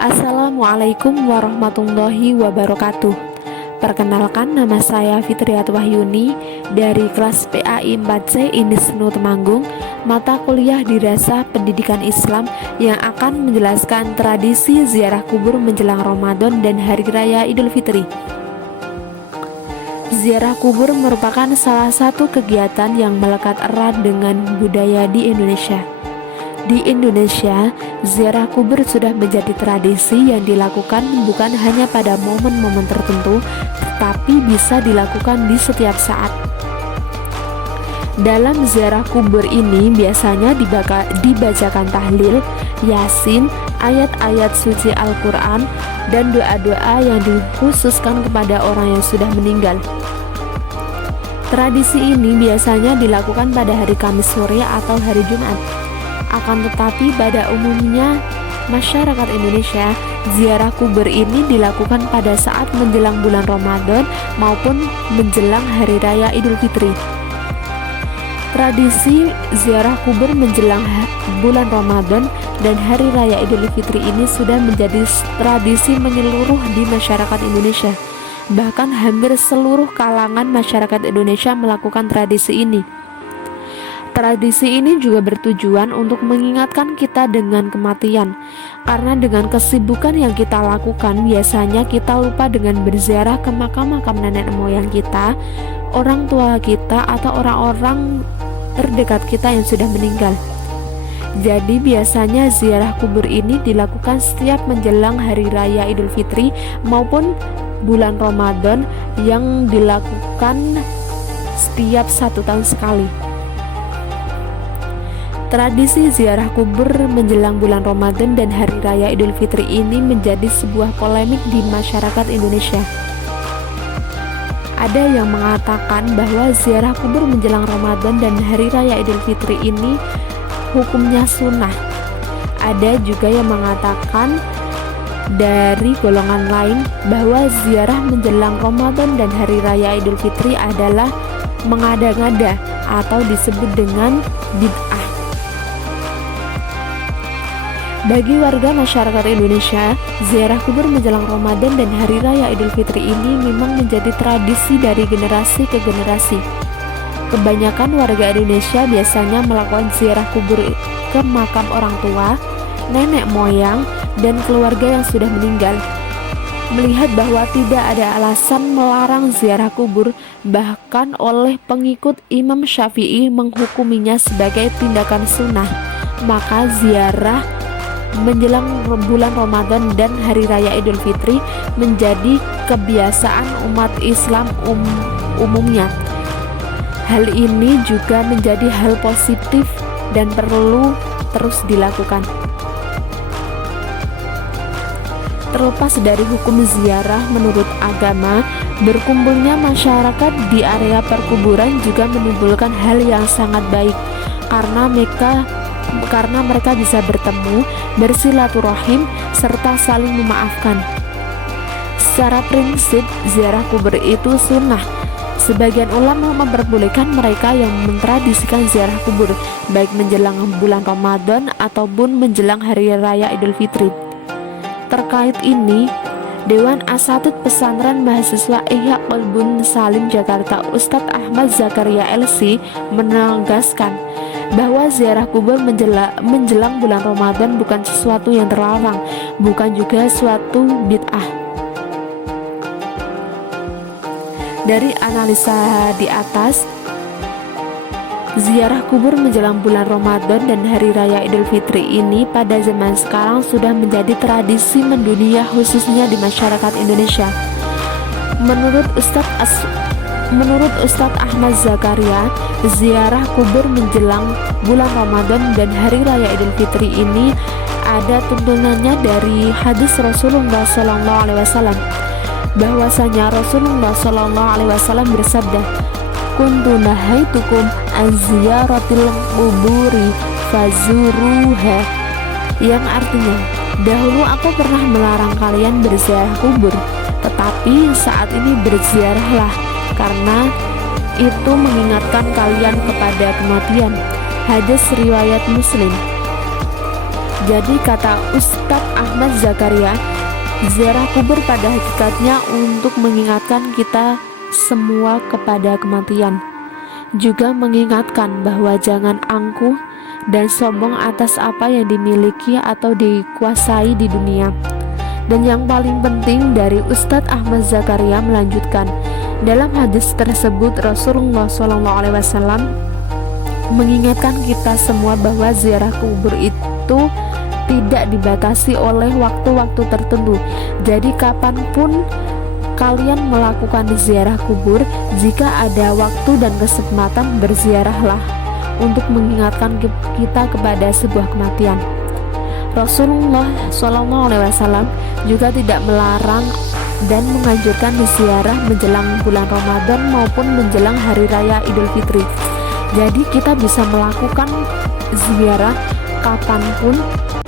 Assalamualaikum warahmatullahi wabarakatuh. Perkenalkan, nama saya Fitriat Wahyuni dari kelas PAI 4C Indisnu Temanggung, mata kuliah Dirasah Pendidikan Islam yang akan menjelaskan tradisi ziarah kubur menjelang Ramadan dan Hari Raya Idul Fitri. Ziarah kubur merupakan salah satu kegiatan yang melekat erat dengan budaya di Indonesia. Di Indonesia, ziarah kubur sudah menjadi tradisi yang dilakukan bukan hanya pada momen-momen tertentu, tetapi bisa dilakukan di setiap saat. Dalam ziarah kubur ini biasanya dibacakan tahlil, yasin, ayat-ayat suci Al-Quran, dan doa-doa yang dikhususkan kepada orang yang sudah meninggal. Tradisi ini biasanya dilakukan pada hari Kamis sore atau hari Jumat. Akan tetapi pada umumnya masyarakat Indonesia, ziarah kubur ini dilakukan pada saat menjelang bulan Ramadan maupun menjelang Hari Raya Idul Fitri. Tradisi ziarah kubur menjelang bulan Ramadan dan Hari Raya Idul Fitri ini sudah menjadi tradisi menyeluruh di masyarakat Indonesia. Bahkan hampir seluruh kalangan masyarakat Indonesia melakukan tradisi ini. Tradisi ini juga bertujuan untuk mengingatkan kita dengan kematian, karena dengan kesibukan yang kita lakukan, biasanya kita lupa dengan berziarah ke makam-makam nenek moyang kita, orang tua kita, atau orang-orang terdekat kita yang sudah meninggal. Jadi biasanya ziarah kubur ini dilakukan setiap menjelang Hari Raya Idul Fitri maupun bulan Ramadan yang dilakukan setiap 1 tahun sekali. Tradisi ziarah kubur menjelang bulan Ramadan dan Hari Raya Idul Fitri ini menjadi sebuah polemik di masyarakat Indonesia. Ada yang mengatakan bahwa ziarah kubur menjelang Ramadan dan Hari Raya Idul Fitri ini hukumnya sunnah. Ada juga yang mengatakan dari golongan lain bahwa ziarah menjelang Ramadan dan Hari Raya Idul Fitri adalah mengada-ngada atau disebut dengan bid'ah. Bagi warga masyarakat Indonesia, ziarah kubur menjelang Ramadan dan Hari Raya Idul Fitri ini memang menjadi tradisi dari generasi ke generasi. Kebanyakan warga Indonesia biasanya melakukan ziarah kubur ke makam orang tua, nenek moyang, dan keluarga yang sudah meninggal. Melihat bahwa tidak ada alasan melarang ziarah kubur, bahkan oleh pengikut Imam Syafi'i menghukuminya sebagai tindakan sunnah, maka ziarah menjelang bulan Ramadan dan Hari Raya Idul Fitri menjadi kebiasaan umat Islam umumnya. Hal ini juga menjadi hal positif dan perlu terus dilakukan. Terlepas dari hukum ziarah menurut agama, berkumpulnya masyarakat di area perkuburan juga menimbulkan hal yang sangat baik karena mereka bisa bertemu, bersilaturahim, serta saling memaafkan. Secara prinsip, ziarah kubur itu sunnah. Sebagian ulama memperbolehkan mereka yang mentradisikan ziarah kubur, baik menjelang bulan Ramadan ataupun menjelang Hari Raya Idul Fitri. Terkait ini, Dewan Asatidz Pesantren Mahasiswa Ihya Qalbun Salim Jakarta Ustadz Ahmad Zakaria LC menegaskan bahwa ziarah kubur menjelang bulan Ramadan bukan sesuatu yang terlarang, bukan juga suatu bid'ah. Dari analisa di atas, ziarah kubur menjelang bulan Ramadan dan Hari Raya Idul Fitri ini pada zaman sekarang sudah menjadi tradisi mendunia, khususnya di masyarakat Indonesia. Menurut Ustadz Ahmad Zakaria, ziarah kubur menjelang bulan Ramadan dan Hari Raya Idul Fitri ini ada tuntunannya dari hadis Rasulullah SAW, bahwasanya Rasulullah SAW bersabda, "Kuntu nahaitukum an ziyaratil quburi fazuruha," yang artinya, dahulu aku pernah melarang kalian berziarah kubur, tetapi saat ini berziarahlah, karena itu mengingatkan kalian kepada kematian. Hadis riwayat Muslim. Jadi kata Ustadz Ahmad Zakaria, ziarah kubur pada hakikatnya untuk mengingatkan kita semua kepada kematian. Juga mengingatkan bahwa jangan angkuh dan sombong atas apa yang dimiliki atau dikuasai di dunia. Dan yang paling penting dari Ustadz Ahmad Zakaria melanjutkan, dalam hadis tersebut Rasulullah SAW mengingatkan kita semua bahwa ziarah kubur itu tidak dibatasi oleh waktu-waktu tertentu. Jadi kapanpun kalian melakukan ziarah kubur, jika ada waktu dan kesempatan, berziarahlah untuk mengingatkan kita kepada sebuah kematian. Rasulullah SAW juga tidak melarang dan menganjurkan ziarah menjelang bulan Ramadan maupun menjelang Hari Raya Idul Fitri. Jadi kita bisa melakukan ziarah kapanpun,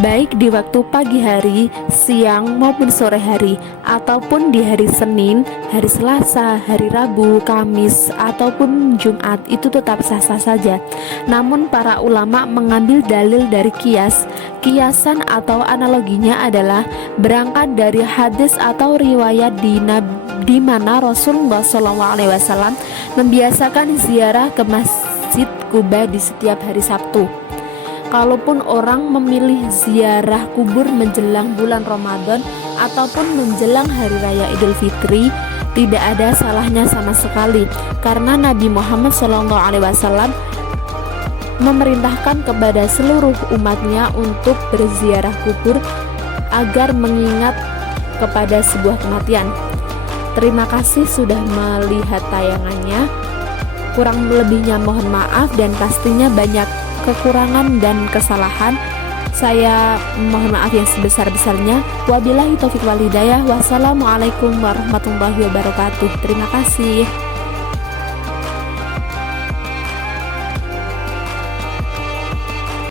baik di waktu pagi hari, siang maupun sore hari, ataupun di hari Senin, hari Selasa, hari Rabu, Kamis, ataupun Jumat, itu tetap sah-sah saja. Namun para ulama mengambil dalil dari kias. Kiasan atau analoginya adalah berangkat dari hadis atau riwayat di mana Rasulullah SAW membiasakan ziarah ke Masjid Kuba di setiap hari Sabtu. Kalaupun orang memilih ziarah kubur menjelang bulan Ramadan ataupun menjelang Hari Raya Idul Fitri, tidak ada salahnya sama sekali, karena Nabi Muhammad SAW memerintahkan kepada seluruh umatnya untuk berziarah kubur agar mengingat kepada sebuah kematian. Terima kasih sudah melihat tayangannya. Kurang lebihnya mohon maaf, dan pastinya banyak kekurangan dan kesalahan. Saya mohon maaf yang sebesar-besarnya. Wabillahi taufiq wal hidayah. Wassalamualaikum warahmatullahi wabarakatuh. Terima kasih.